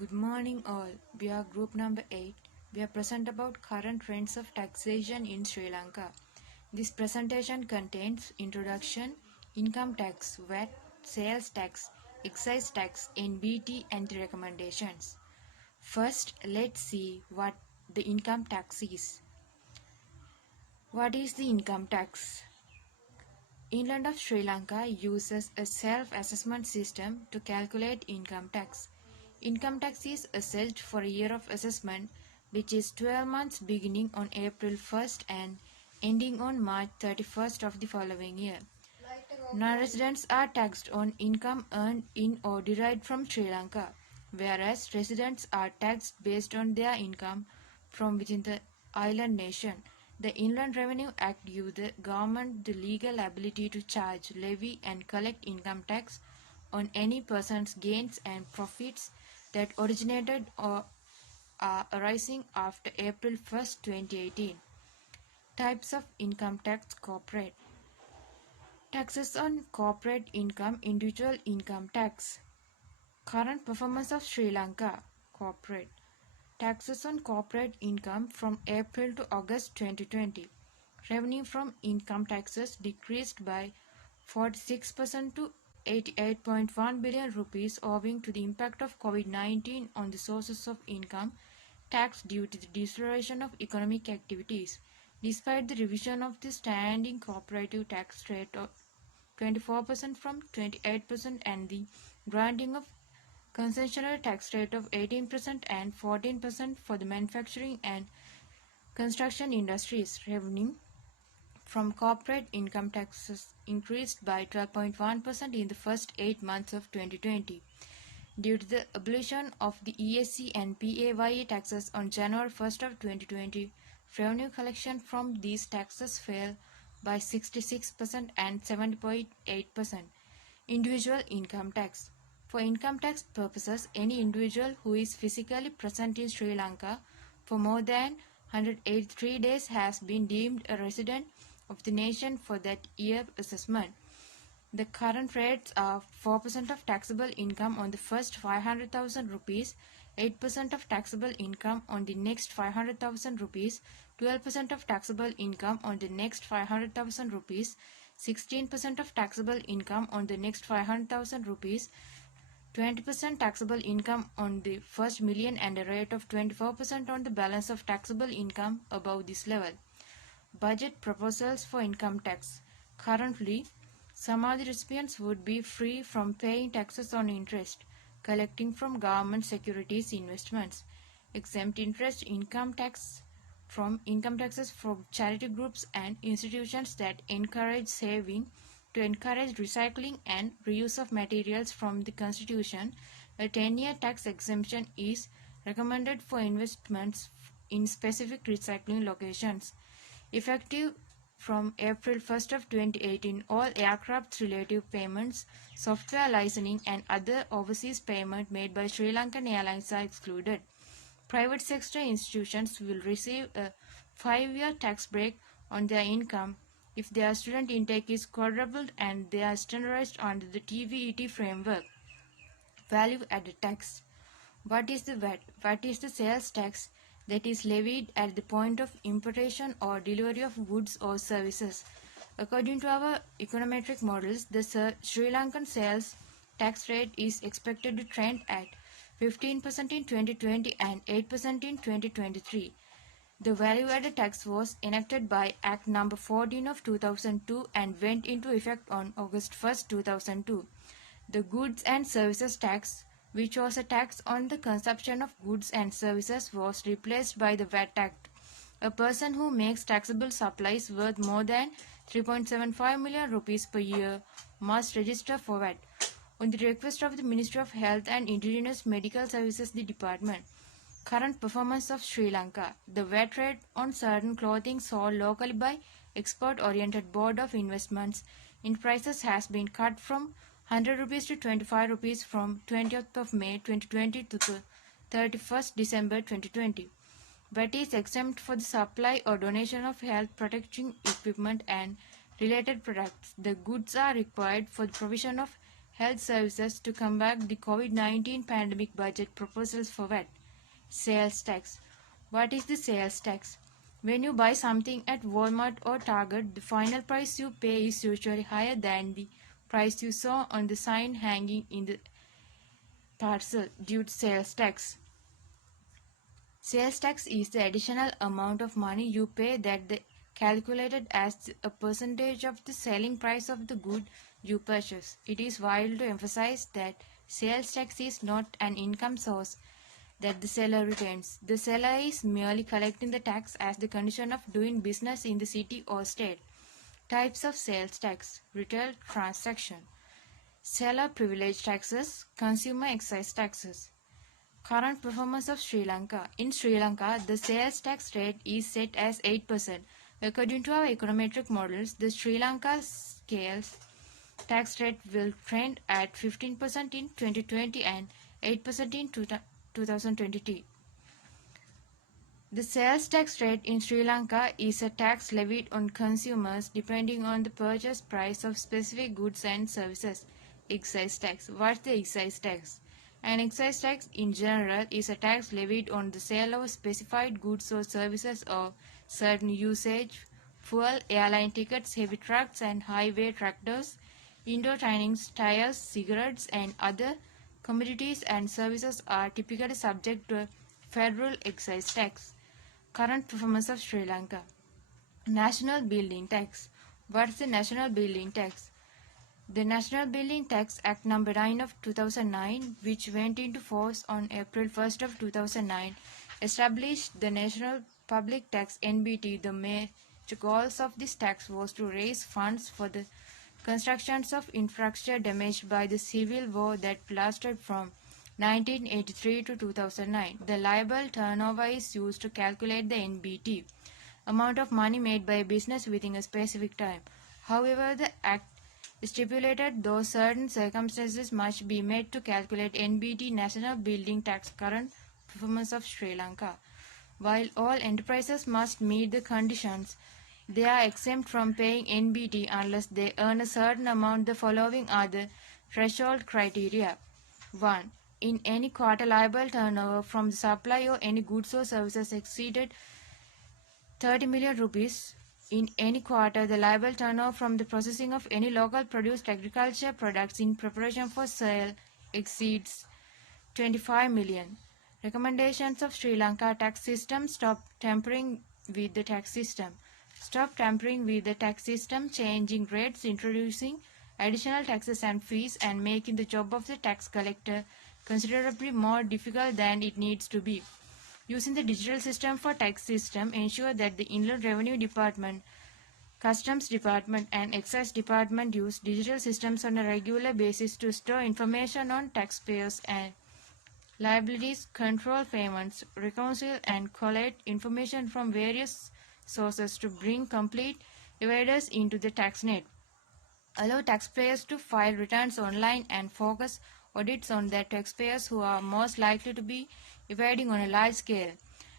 Good morning all. We are group number 8. We are present about current trends of taxation in Sri Lanka. This presentation contains introduction, income tax, VAT, sales tax, excise tax, NBT and the recommendations. First, let's see what the income tax is. What is the income tax? Inland of Sri Lanka uses a self-assessment system to calculate income tax. Income tax is assessed for a year of assessment, which is 12 months beginning on April 1st and ending on March 31st of the following year. Non-residents are taxed on income earned in or derived from Sri Lanka, whereas residents are taxed based on their income from within the island nation. The Inland Revenue Act gives the government the legal ability to charge, levy and collect income tax on any person's gains and profits that originated or are arising after April 1st, 2018. Types of income tax. Corporate taxes on corporate income, individual income tax. Current performance of Sri Lanka. Corporate taxes on corporate income from April to August 2020. Revenue from income taxes decreased by 46% to 88.1 billion rupees owing to the impact of COVID-19 on the sources of income tax due to the deceleration of economic activities. Despite the revision of the standing corporative tax rate of 24% from 28% and the granting of concessional tax rate of 18% and 14% for the manufacturing and construction industries, revenue from corporate income taxes increased by 12.1% in the first 8 months of 2020. Due to the abolition of the ESC and PAYE taxes on January 1st of 2020, revenue collection from these taxes fell by 66% and 70.8%. Individual income tax. For income tax purposes, any individual who is physically present in Sri Lanka for more than 183 days has been deemed a resident of the nation for that year assessment. The current rates are 4% of taxable income on the first 500,000 rupees, 8% of taxable income on the next 500,000 rupees, 12% of taxable income on the next 500,000 rupees, 16% of taxable income on the next 500,000 rupees, 20% taxable income on the first million and a rate of 24% on the balance of taxable income above this level. Budget proposals for income tax. Currently, some of the recipients would be free from paying taxes on interest, collecting from government securities investments, exempt interest income tax from income taxes from charity groups and institutions that encourage saving. To encourage recycling and reuse of materials from the Constitution, a 10-year tax exemption is recommended for investments in specific recycling locations. Effective from April 1st of 2018, all aircraft-related payments, software licensing and other overseas payments made by Sri Lankan Airlines are excluded. Private sector institutions will receive a 5-year tax break on their income if their student intake is quadrupled and they are standardized under the TVET framework. Value added tax. What is the VAT? VAT is the sales tax that is levied at the point of importation or delivery of goods or services. According to our econometric models, the Sri Lankan sales tax rate is expected to trend at 15% in 2020 and 8% in 2023. The value-added tax was enacted by Act No. 14 of 2002 and went into effect on August 1st, 2002. The Goods and Services Tax, which was a tax on the consumption of goods and services, was replaced by the VAT Act. A person who makes taxable supplies worth more than 3.75 million rupees per year must register for VAT. On the request of the Ministry of Health and Indigenous Medical Services, the Department. Current performance of Sri Lanka. The VAT rate on certain clothing sold locally by Export-Oriented Board of Investments in prices has been cut from 100 rupees to 25 rupees from 20th of May 2020 to the 31st December 2020. VAT is exempt for the supply or donation of health protection equipment and related products. The goods are required for the provision of health services to combat the COVID-19 pandemic budget proposals for VAT. Sales tax. What is the sales tax? When you buy something at Walmart or Target, the final price you pay is usually higher than the price you saw on the sign hanging in the parcel due to sales tax. Sales tax is the additional amount of money you pay that they calculated as a percentage of the selling price of the good you purchase. It is vital to emphasize that sales tax is not an income source that the seller retains. The seller is merely collecting the tax as the condition of doing business in the city or state. Types of sales tax: retail transaction, seller privilege taxes, consumer excise taxes. Current performance of Sri Lanka. In Sri Lanka, the sales tax rate is set as 8%. According to our econometric models, the Sri Lanka scales tax rate will trend at 15% in 2020 and 8% in 2020. The sales tax rate in Sri Lanka is a tax levied on consumers depending on the purchase price of specific goods and services. Excise tax. What's the excise tax? An excise tax in general is a tax levied on the sale of specified goods or services or certain usage, fuel, airline tickets, heavy trucks and highway tractors, indoor trainings, tires, cigarettes and other commodities and services are typically subject to a federal excise tax. Current performance of Sri Lanka. National Building Tax. What's the National Building Tax? The National Building Tax Act No. 9 of 2009, which went into force on April 1st of 2009, established the National Public Tax (NBT). The major goals of this tax was to raise funds for the constructions of infrastructure damaged by the civil war that lasted from 1983 to 2009. The liable turnover is used to calculate the NBT, amount of money made by a business within a specific time. However, the Act stipulated those certain circumstances must be met to calculate NBT. National Building Tax. Current performance of Sri Lanka. While all enterprises must meet the conditions, they are exempt from paying NBT unless they earn a certain amount. The following are the threshold criteria. 1. In any quarter, liable turnover from the supply of any goods or services exceeded 30 million rupees. In any quarter, the liable turnover from the processing of any local produced agriculture products in preparation for sale exceeds 25 million. Recommendations of Sri Lanka tax system. Stop tampering with the tax system. Stop tampering with the tax system, changing rates, introducing additional taxes and fees, and making the job of the tax collector considerably more difficult than it needs to be. Using the digital system for tax system, ensure that the Inland Revenue Department, Customs Department and Excise Department use digital systems on a regular basis to store information on taxpayers and liabilities, control payments, reconcile and collect information from various sources to bring complete evaders into the tax net. Allow taxpayers to file returns online and focus audits on the taxpayers who are most likely to be evading on a large scale.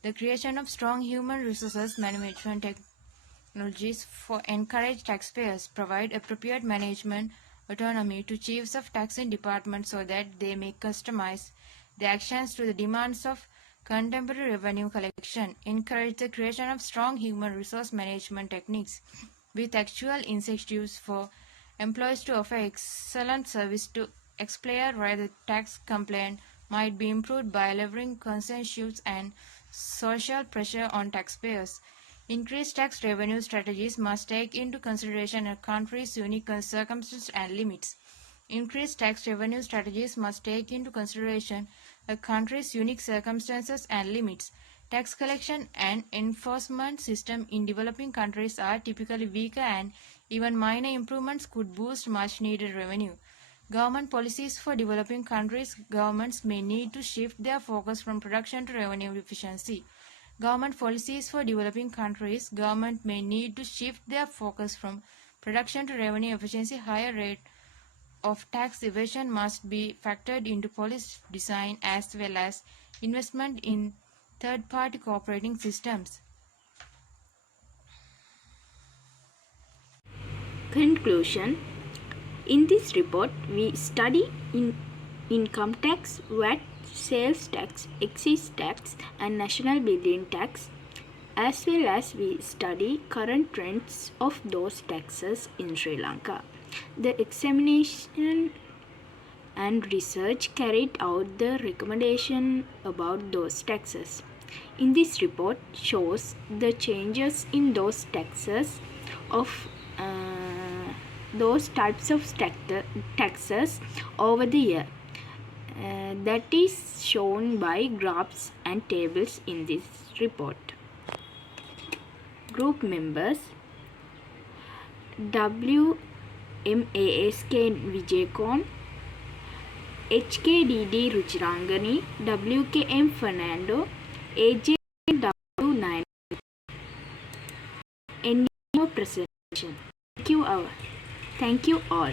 The creation of strong human resources management technologies for encourage taxpayers, provide appropriate management autonomy to chiefs of taxing departments so that they may customize the actions to the demands of contemporary revenue collection. Encourage the creation of strong human resource management techniques with actual incentives for employees to offer excellent service to explain why the tax complaint might be improved by leveraging consensus and social pressure on taxpayers. Increased tax revenue strategies must take into consideration a country's unique circumstances and limits. Increased tax revenue strategies must take into consideration a country's unique circumstances and limits. Tax collection and enforcement system in developing countries are typically weaker, and even minor improvements could boost much needed revenue. Government policies for developing countries. Governments may need to shift their focus from production to revenue efficiency. Government policies for developing countries. Government may need to shift their focus from production to revenue efficiency. Higher rate of tax evasion must be factored into policy design as well as investment in third-party cooperating systems. Conclusion. In this report, we study income tax, VAT, sales tax, excise tax, and national building tax, as well as we study current trends of those taxes in Sri Lanka. The examination and research carried out the recommendation about those taxes. In this report shows the changes in those taxes of those types of taxes over the year. That is shown by graphs and tables in this report. Group members: WMASK Vijayakon, HKDD Ruchirangani, WKM Fernando, AJW9. End of presentation. Thank you all.